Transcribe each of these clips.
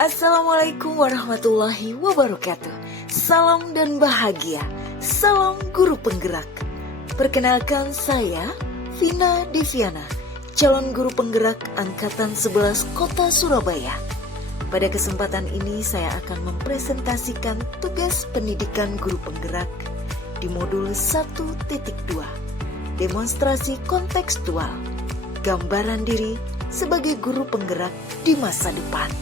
Assalamualaikum warahmatullahi wabarakatuh. Salam dan bahagia. Salam guru penggerak. Perkenalkan saya Vina Deviana, calon guru penggerak Angkatan 11 Kota Surabaya. Pada kesempatan ini saya akan mempresentasikan tugas pendidikan guru penggerak di modul 1.2. Demonstrasi kontekstual. Gambaran diri sebagai guru penggerak di masa depan.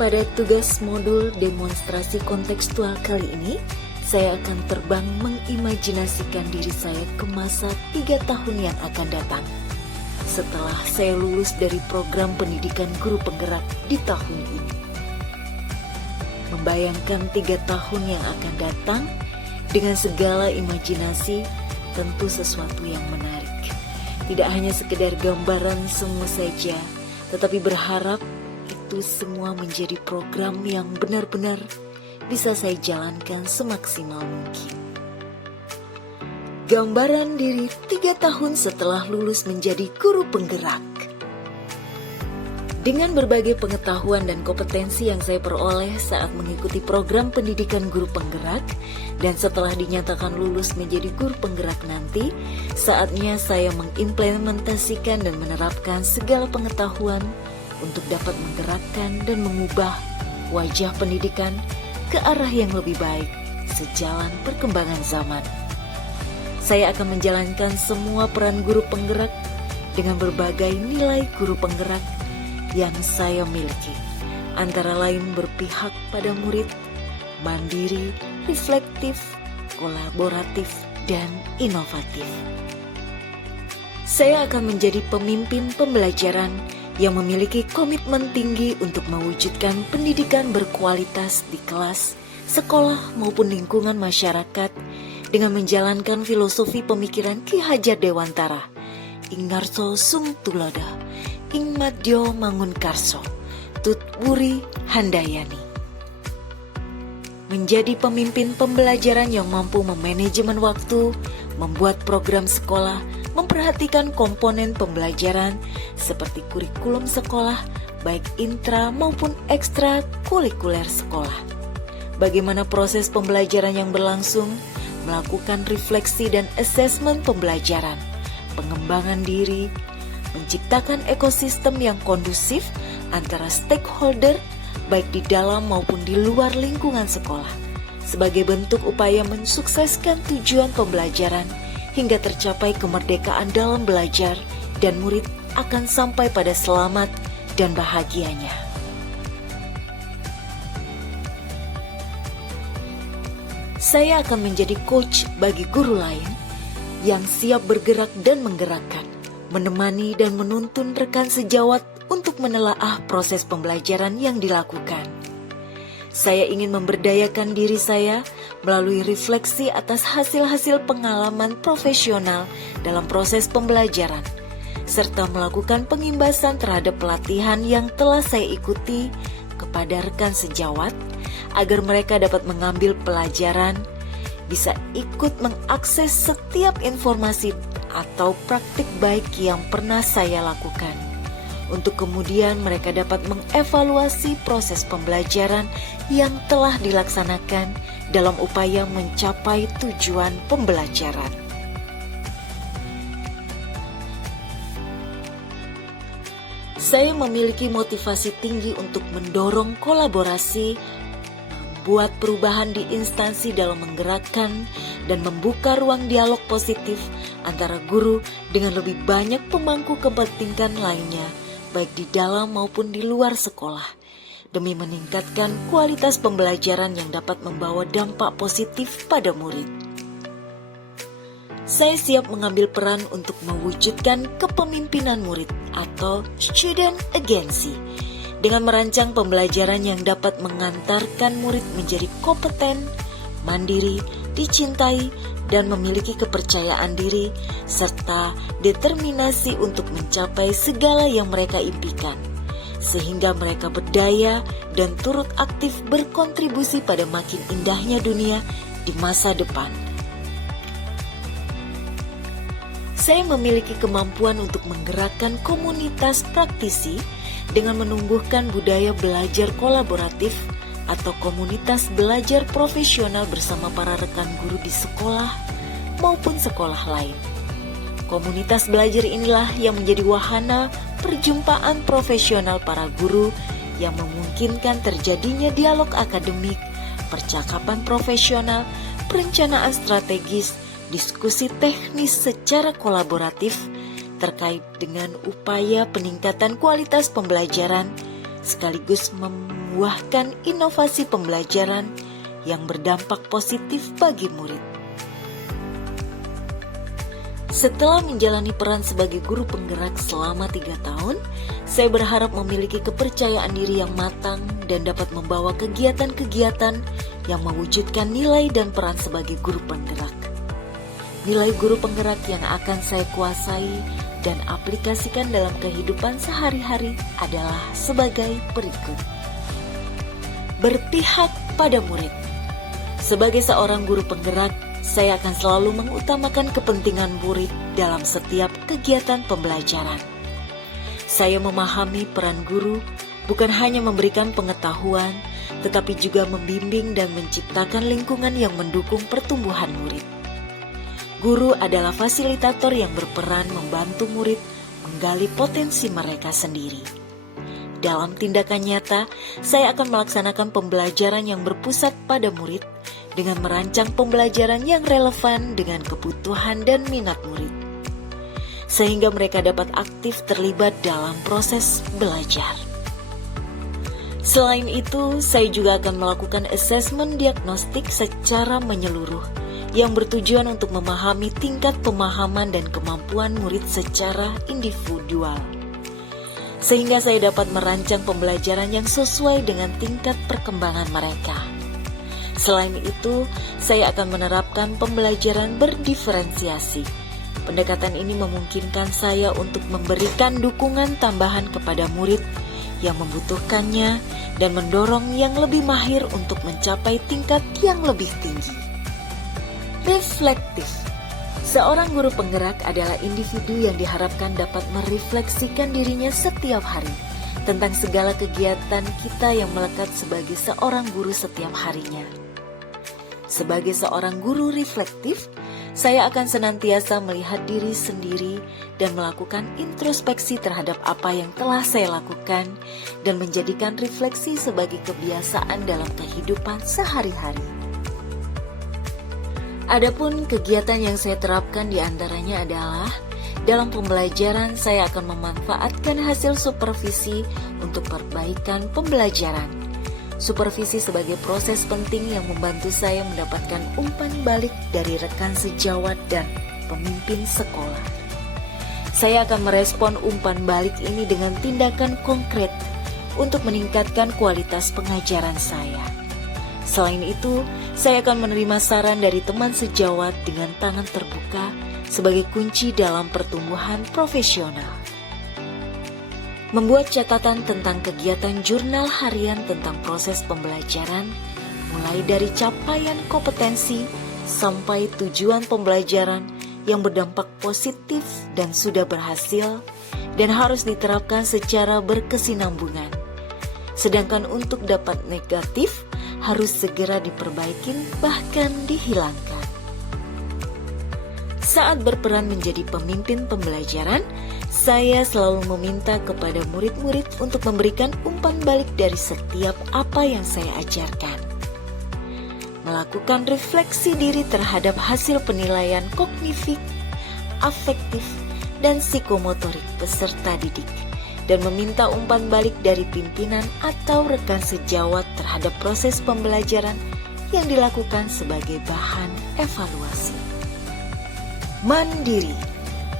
Pada tugas modul demonstrasi kontekstual kali ini, saya akan terbang mengimajinasikan diri saya ke masa 3 tahun yang akan datang. Setelah saya lulus dari program pendidikan guru penggerak di tahun ini. Membayangkan 3 tahun yang akan datang dengan segala imajinasi tentu sesuatu yang menarik. Tidak hanya sekedar gambaran semu saja, tetapi berharap itu semua menjadi program yang benar-benar bisa saya jalankan semaksimal mungkin. Gambaran diri 3 tahun setelah lulus menjadi guru penggerak. Dengan berbagai pengetahuan dan kompetensi yang saya peroleh saat mengikuti program pendidikan guru penggerak dan setelah dinyatakan lulus menjadi guru penggerak nanti, saatnya saya mengimplementasikan dan menerapkan segala pengetahuan untuk dapat menggerakkan dan mengubah wajah pendidikan ke arah yang lebih baik sejalan perkembangan zaman. Saya akan menjalankan semua peran guru penggerak dengan berbagai nilai guru penggerak yang saya miliki, antara lain berpihak pada murid, mandiri, reflektif, kolaboratif, dan inovatif. Saya akan menjadi pemimpin pembelajaran yang memiliki komitmen tinggi untuk mewujudkan pendidikan berkualitas di kelas, sekolah maupun lingkungan masyarakat dengan menjalankan filosofi pemikiran Ki Hajar Dewantara, Ing Ngarso Sung Tulodo, Ing Madyo Mangunkarso, Tut Wuri Handayani. Menjadi pemimpin pembelajaran yang mampu memanajemen waktu, membuat program sekolah, memperhatikan komponen pembelajaran seperti kurikulum sekolah, baik intra maupun ekstra kurikuler sekolah. Bagaimana proses pembelajaran yang berlangsung, melakukan refleksi dan asesmen pembelajaran, pengembangan diri, menciptakan ekosistem yang kondusif antara stakeholder baik di dalam maupun di luar lingkungan sekolah, sebagai bentuk upaya mensukseskan tujuan pembelajaran hingga tercapai kemerdekaan dalam belajar dan murid akan sampai pada selamat dan bahagianya. Saya akan menjadi coach bagi guru lain yang siap bergerak dan menggerakkan, menemani dan menuntun rekan sejawat untuk menelaah proses pembelajaran yang dilakukan. Saya ingin memberdayakan diri saya melalui refleksi atas hasil-hasil pengalaman profesional dalam proses pembelajaran, serta melakukan pengimbasan terhadap pelatihan yang telah saya ikuti kepada rekan sejawat, agar mereka dapat mengambil pelajaran, bisa ikut mengakses setiap informasi atau praktik baik yang pernah saya lakukan, untuk kemudian mereka dapat mengevaluasi proses pembelajaran yang telah dilaksanakan dalam upaya mencapai tujuan pembelajaran. Saya memiliki motivasi tinggi untuk mendorong kolaborasi, membuat perubahan di instansi dalam menggerakkan dan membuka ruang dialog positif antara guru dengan lebih banyak pemangku kepentingan lainnya, baik di dalam maupun di luar sekolah, demi meningkatkan kualitas pembelajaran yang dapat membawa dampak positif pada murid. Saya siap mengambil peran untuk mewujudkan kepemimpinan murid atau student agency dengan merancang pembelajaran yang dapat mengantarkan murid menjadi kompeten, mandiri, dicintai, dan memiliki kepercayaan diri serta determinasi untuk mencapai segala yang mereka impikan, sehingga mereka berdaya dan turut aktif berkontribusi pada makin indahnya dunia di masa depan. Saya memiliki kemampuan untuk menggerakkan komunitas praktisi dengan menumbuhkan budaya belajar kolaboratif atau komunitas belajar profesional bersama para rekan guru di sekolah maupun sekolah lain. Komunitas belajar inilah yang menjadi wahana perjumpaan profesional para guru yang memungkinkan terjadinya dialog akademik, percakapan profesional, perencanaan strategis, diskusi teknis secara kolaboratif terkait dengan upaya peningkatan kualitas pembelajaran sekaligus membuahkan inovasi pembelajaran yang berdampak positif bagi murid. Setelah menjalani peran sebagai guru penggerak selama 3 tahun, saya berharap memiliki kepercayaan diri yang matang dan dapat membawa kegiatan-kegiatan yang mewujudkan nilai dan peran sebagai guru penggerak. Nilai guru penggerak yang akan saya kuasai dan aplikasikan dalam kehidupan sehari-hari adalah sebagai berikut. Berpihak pada murid. Sebagai seorang guru penggerak, saya akan selalu mengutamakan kepentingan murid dalam setiap kegiatan pembelajaran. Saya memahami peran guru bukan hanya memberikan pengetahuan, tetapi juga membimbing dan menciptakan lingkungan yang mendukung pertumbuhan murid. Guru adalah fasilitator yang berperan membantu murid menggali potensi mereka sendiri. Dalam tindakan nyata, saya akan melaksanakan pembelajaran yang berpusat pada murid dengan merancang pembelajaran yang relevan dengan kebutuhan dan minat murid, sehingga mereka dapat aktif terlibat dalam proses belajar. Selain itu, saya juga akan melakukan asesmen diagnostik secara menyeluruh yang bertujuan untuk memahami tingkat pemahaman dan kemampuan murid secara individual, sehingga saya dapat merancang pembelajaran yang sesuai dengan tingkat perkembangan mereka. Selain itu, saya akan menerapkan pembelajaran berdiferensiasi. Pendekatan ini memungkinkan saya untuk memberikan dukungan tambahan kepada murid yang membutuhkannya dan mendorong yang lebih mahir untuk mencapai tingkat yang lebih tinggi. Reflektif. Seorang guru penggerak adalah individu yang diharapkan dapat merefleksikan dirinya setiap hari tentang segala kegiatan kita yang melekat sebagai seorang guru setiap harinya. Sebagai seorang guru reflektif, saya akan senantiasa melihat diri sendiri dan melakukan introspeksi terhadap apa yang telah saya lakukan dan menjadikan refleksi sebagai kebiasaan dalam kehidupan sehari-hari. Adapun kegiatan yang saya terapkan diantaranya adalah dalam pembelajaran saya akan memanfaatkan hasil supervisi untuk perbaikan pembelajaran. Supervisi sebagai proses penting yang membantu saya mendapatkan umpan balik dari rekan sejawat dan pemimpin sekolah. Saya akan merespon umpan balik ini dengan tindakan konkret untuk meningkatkan kualitas pengajaran saya. Selain itu, saya akan menerima saran dari teman sejawat dengan tangan terbuka sebagai kunci dalam pertumbuhan profesional. Membuat catatan tentang kegiatan jurnal harian tentang proses pembelajaran, mulai dari capaian kompetensi sampai tujuan pembelajaran yang berdampak positif dan sudah berhasil dan harus diterapkan secara berkesinambungan. Sedangkan untuk dapat negatif, harus segera diperbaiki bahkan dihilangkan. Saat berperan menjadi pemimpin pembelajaran, saya selalu meminta kepada murid-murid untuk memberikan umpan balik dari setiap apa yang saya ajarkan. Melakukan refleksi diri terhadap hasil penilaian kognitif, afektif, dan psikomotorik peserta didik, dan meminta umpan balik dari pimpinan atau rekan sejawat terhadap proses pembelajaran yang dilakukan sebagai bahan evaluasi. Mandiri.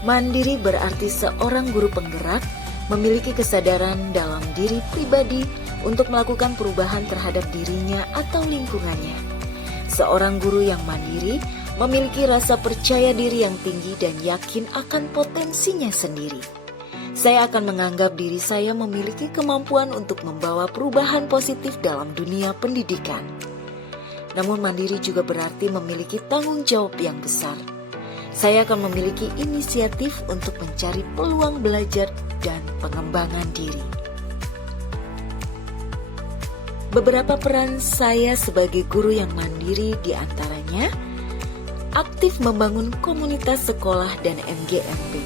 Mandiri berarti seorang guru penggerak memiliki kesadaran dalam diri pribadi untuk melakukan perubahan terhadap dirinya atau lingkungannya. Seorang guru yang mandiri memiliki rasa percaya diri yang tinggi dan yakin akan potensinya sendiri. Saya akan menganggap diri saya memiliki kemampuan untuk membawa perubahan positif dalam dunia pendidikan. Namun mandiri juga berarti memiliki tanggung jawab yang besar. saya akan memiliki inisiatif untuk mencari peluang belajar dan pengembangan diri. Beberapa peran saya sebagai guru yang mandiri diantaranya aktif membangun komunitas sekolah dan MGMP.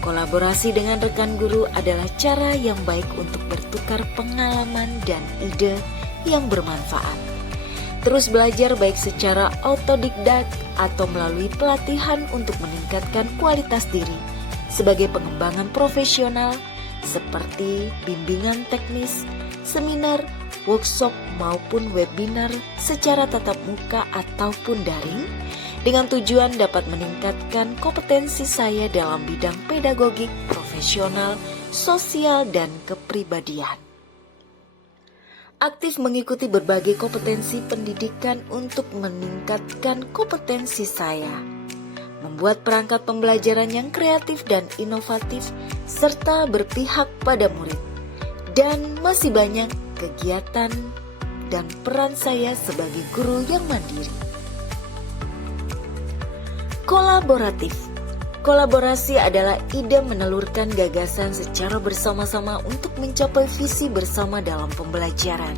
Kolaborasi dengan rekan guru adalah cara yang baik untuk bertukar pengalaman dan ide yang bermanfaat. Terus belajar baik secara autodidaktik atau melalui pelatihan untuk meningkatkan kualitas diri sebagai pengembangan profesional seperti bimbingan teknis, seminar, workshop maupun webinar secara tatap muka ataupun daring dengan tujuan dapat meningkatkan kompetensi saya dalam bidang pedagogik, profesional, sosial, dan kepribadian. Aktif mengikuti berbagai kompetensi pendidikan untuk meningkatkan kompetensi saya, membuat perangkat pembelajaran yang kreatif dan inovatif, serta berpihak pada murid. Dan masih banyak kegiatan dan peran saya sebagai guru yang mandiri. Kolaboratif. Kolaborasi adalah ide menelurkan gagasan secara bersama-sama untuk mencapai visi bersama dalam pembelajaran.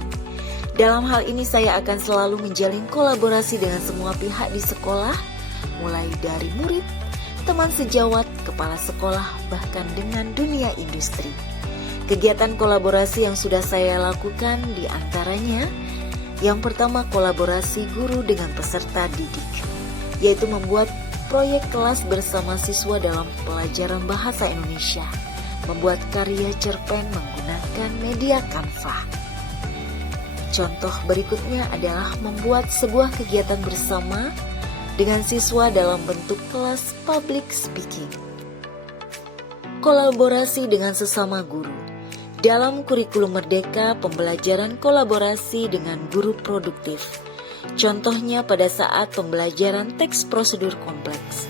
Dalam hal ini saya akan selalu menjalin kolaborasi dengan semua pihak di sekolah, mulai dari murid, teman sejawat, kepala sekolah, bahkan dengan dunia industri. Kegiatan kolaborasi yang sudah saya lakukan di antaranya, yang pertama kolaborasi guru dengan peserta didik, yaitu membuat proyek kelas bersama siswa dalam pelajaran bahasa Indonesia, membuat karya cerpen menggunakan media Canva. Contoh berikutnya adalah membuat sebuah kegiatan bersama dengan siswa dalam bentuk kelas public speaking. Kolaborasi dengan sesama guru. Dalam kurikulum Merdeka, pembelajaran kolaborasi dengan guru produktif. Contohnya pada saat pembelajaran teks prosedur kompleks.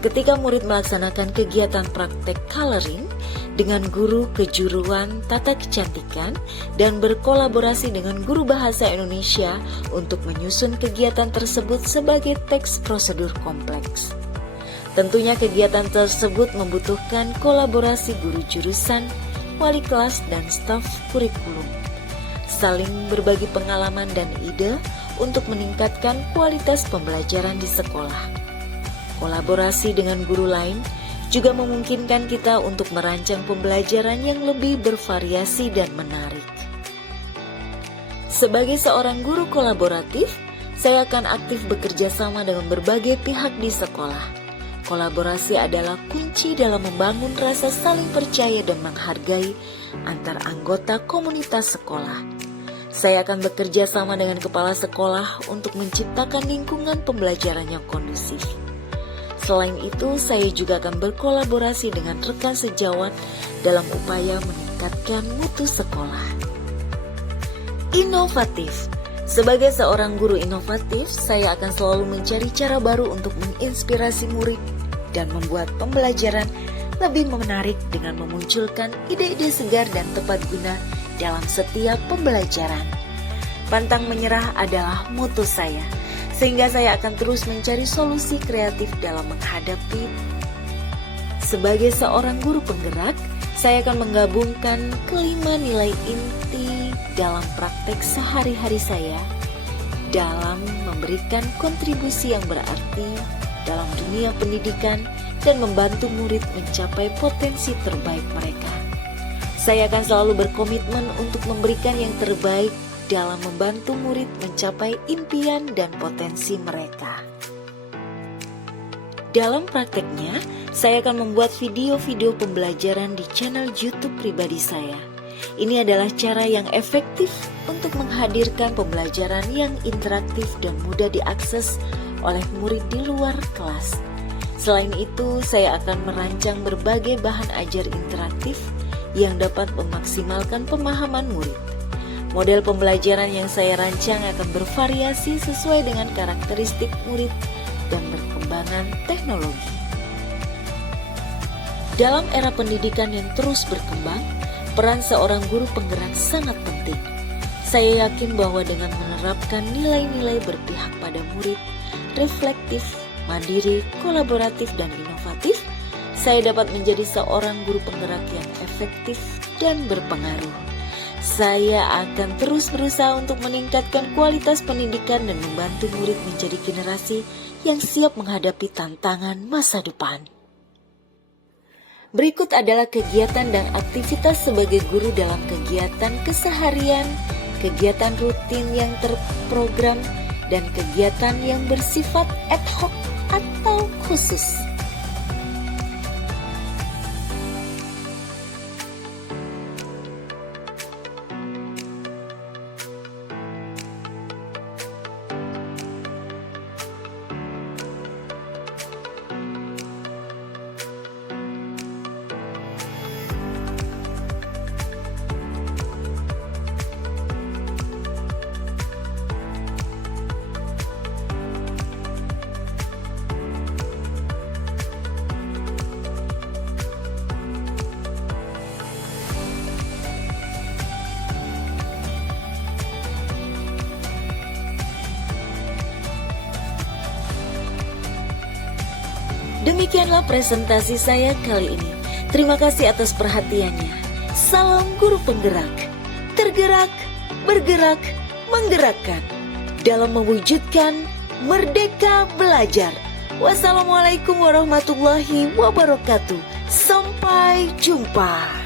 Ketika murid melaksanakan kegiatan praktek coloring dengan guru kejuruan tata kecantikan dan berkolaborasi dengan guru bahasa Indonesia untuk menyusun kegiatan tersebut sebagai teks prosedur kompleks. Tentunya kegiatan tersebut membutuhkan kolaborasi guru jurusan, wali kelas, dan staf kurikulum. Saling berbagi pengalaman dan ide untuk meningkatkan kualitas pembelajaran di sekolah. Kolaborasi dengan guru lain juga memungkinkan kita untuk merancang pembelajaran yang lebih bervariasi dan menarik. Sebagai seorang guru kolaboratif, saya akan aktif bekerja sama dengan berbagai pihak di sekolah. Kolaborasi adalah kunci dalam membangun rasa saling percaya dan menghargai antar anggota komunitas sekolah. Saya akan bekerja sama dengan kepala sekolah untuk menciptakan lingkungan pembelajaran yang kondusif. Selain itu, saya juga akan berkolaborasi dengan rekan sejawat dalam upaya meningkatkan mutu sekolah. Inovatif. Sebagai seorang guru inovatif, saya akan selalu mencari cara baru untuk menginspirasi murid dan membuat pembelajaran lebih menarik dengan memunculkan ide-ide segar dan tepat guna dalam setiap pembelajaran. Pantang menyerah adalah moto saya, sehingga saya akan terus mencari solusi kreatif dalam menghadapi. Sebagai seorang guru penggerak, saya akan menggabungkan kelima nilai inti dalam praktek sehari-hari saya dalam memberikan kontribusi yang berarti dalam dunia pendidikan dan membantu murid mencapai potensi terbaik mereka. Saya akan selalu berkomitmen untuk memberikan yang terbaik dalam membantu murid mencapai impian dan potensi mereka. Dalam prakteknya, saya akan membuat video-video pembelajaran di channel YouTube pribadi saya. Ini adalah cara yang efektif untuk menghadirkan pembelajaran yang interaktif dan mudah diakses oleh murid di luar kelas. Selain itu, saya akan merancang berbagai bahan ajar interaktif yang dapat memaksimalkan pemahaman murid. Model pembelajaran yang saya rancang akan bervariasi sesuai dengan karakteristik murid dan perkembangan teknologi. Dalam era pendidikan yang terus berkembang, peran seorang guru penggerak sangat penting. Saya yakin bahwa dengan menerapkan nilai-nilai berpihak pada murid, reflektif, mandiri, kolaboratif, dan inovatif, saya dapat menjadi seorang guru penggerak yang efektif dan berpengaruh. Saya akan terus berusaha untuk meningkatkan kualitas pendidikan dan membantu murid menjadi generasi yang siap menghadapi tantangan masa depan. Berikut adalah kegiatan dan aktivitas sebagai guru dalam kegiatan keseharian, kegiatan rutin yang terprogram, dan kegiatan yang bersifat ad hoc atau khusus. Demikianlah presentasi saya kali ini. Terima kasih atas perhatiannya. Salam guru penggerak. Tergerak, bergerak, menggerakkan dalam mewujudkan merdeka belajar. Wassalamualaikum warahmatullahi wabarakatuh. Sampai jumpa.